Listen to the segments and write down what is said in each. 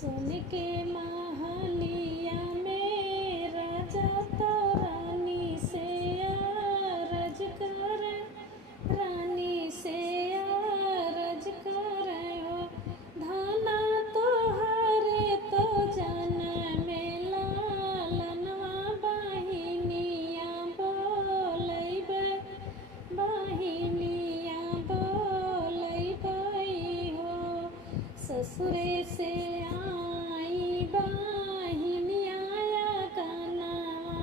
सुन के महलिया में राजा तो रानी से अरज करे, रानी से अरज करे हो। धाना तोहरे तो जनमेला लनवा बहिनिया बोलैबे, बहिनिया बोलैबै हो। ससुरे से आई बहिनिया गनवा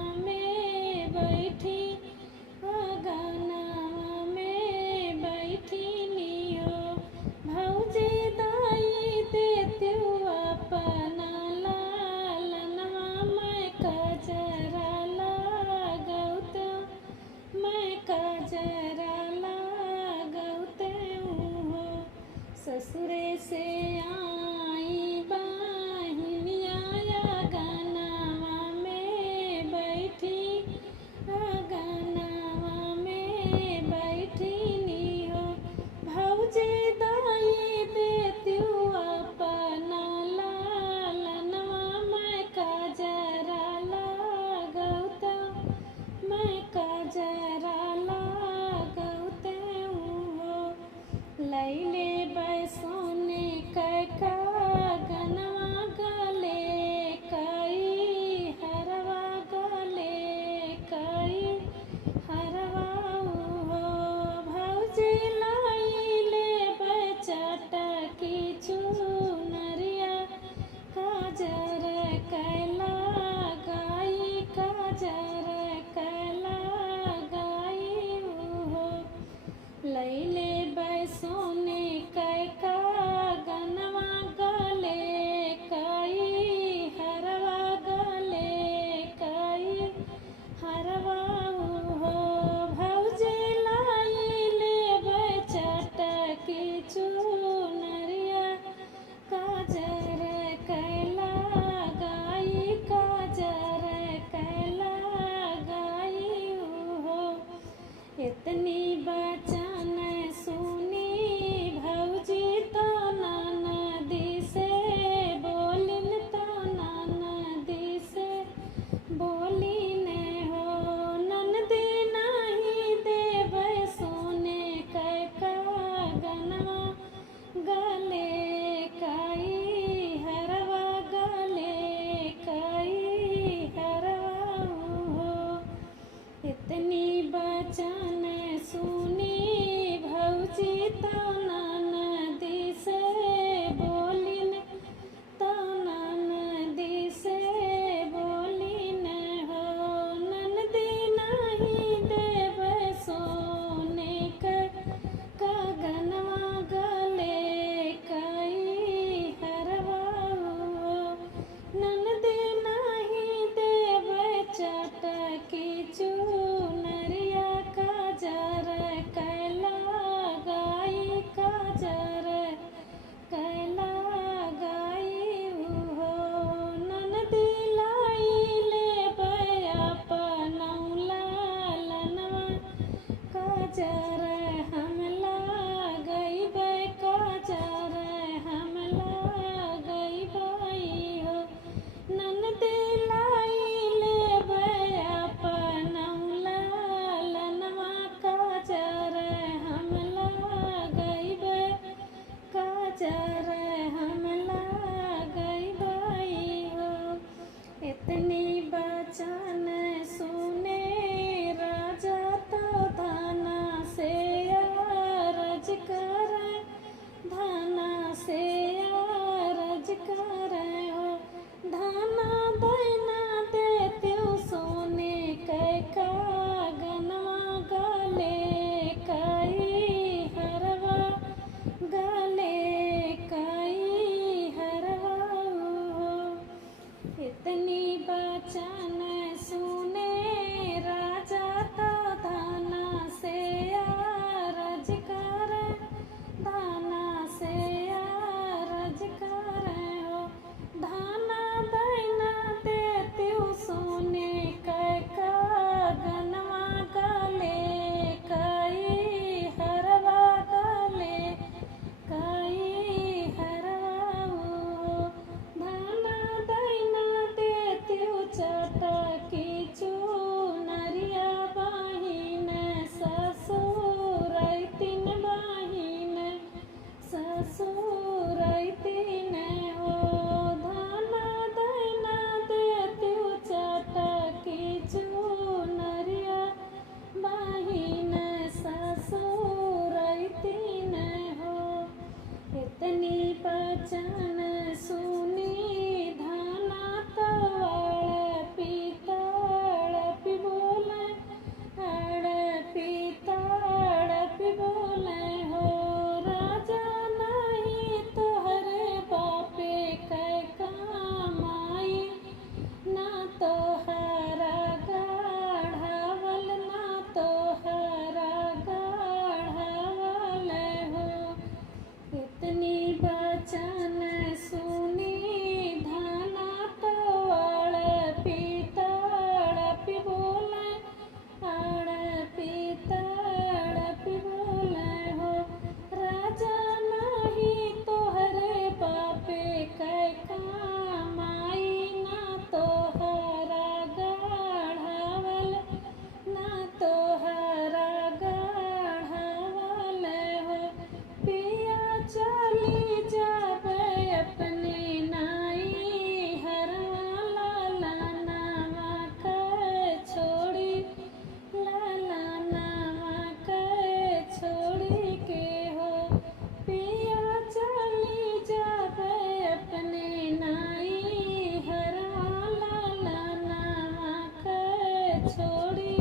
छोड़ी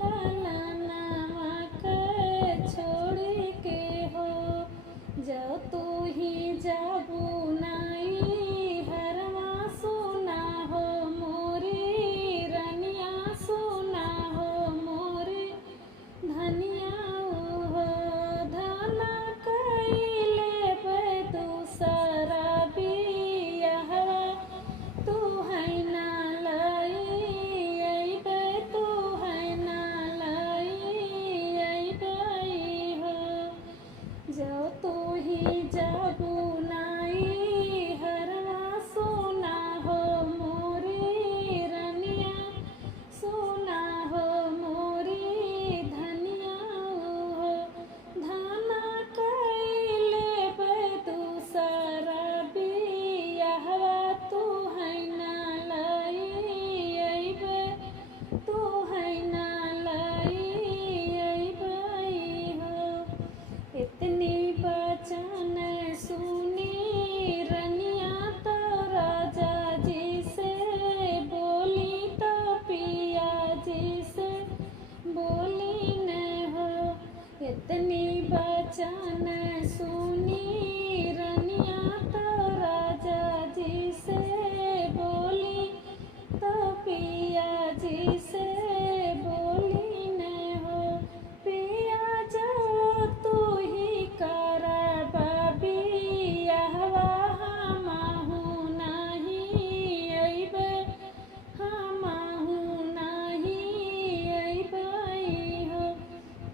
लाला नावा के छोड़ी के हो जाओ तू ही जाबू नाई हरवा सुना हो मोरी रनिया सुना हो मोरी धनिया हो धना कैले पे दूसरा बियाहवा तू है ना लाई अइबे तू है ना लाई अइबे हो जाओ तू ही जाबू नाई हरवा सुना हो मोरी रनिया सुना हो मोरी धनिया हो धाना कैले पे दूसरा बियाहवा तू है ना लाई अइबे तू है ना लाई अइबे हो इतनी बचन सुनी रनिया तो राजा जी से बोली तो पिया जी से बोली न हो इतनी बचन सुनी रनिया तो राजा जी से बोली तो पिया जी से बोली न हो पिया जो तू ही कर बियाहवा हमहु नहीं अइबे हमहु नहीं अइबे हो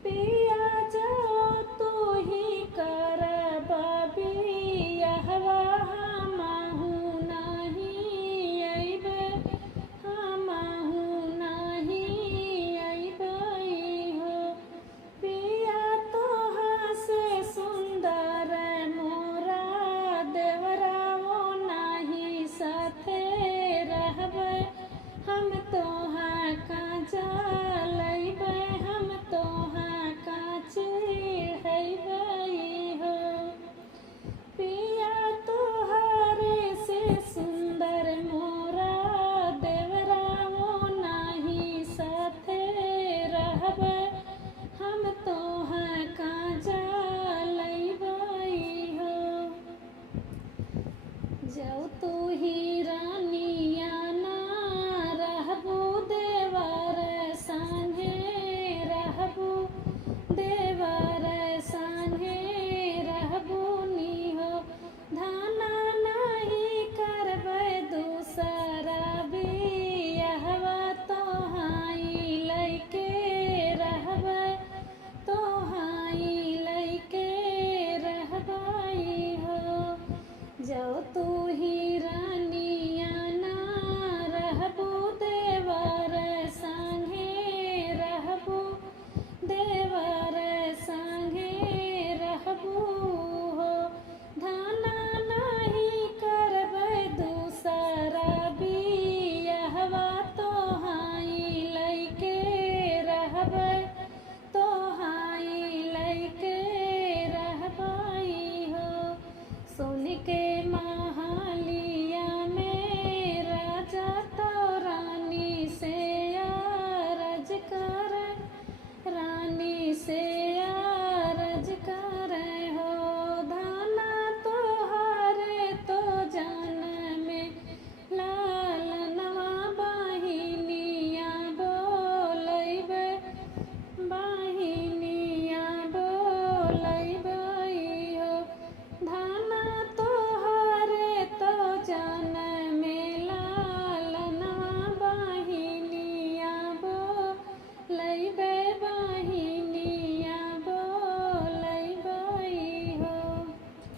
पिया जो तू ही कर बियाहवा हमहु नहीं अइबे हमहु नहीं अइबे हो पिया तोहा से सुंदर मोरा देवरा वो नाही साथे रहबे हम तोहा काजा लइबे हम तोहा काच हइबे हो पिया तोहारे से सुंदर मोरा देवरा वो नाही साथे रहबे हम तोहा काजा लइबे हो जाओ तू ही रानी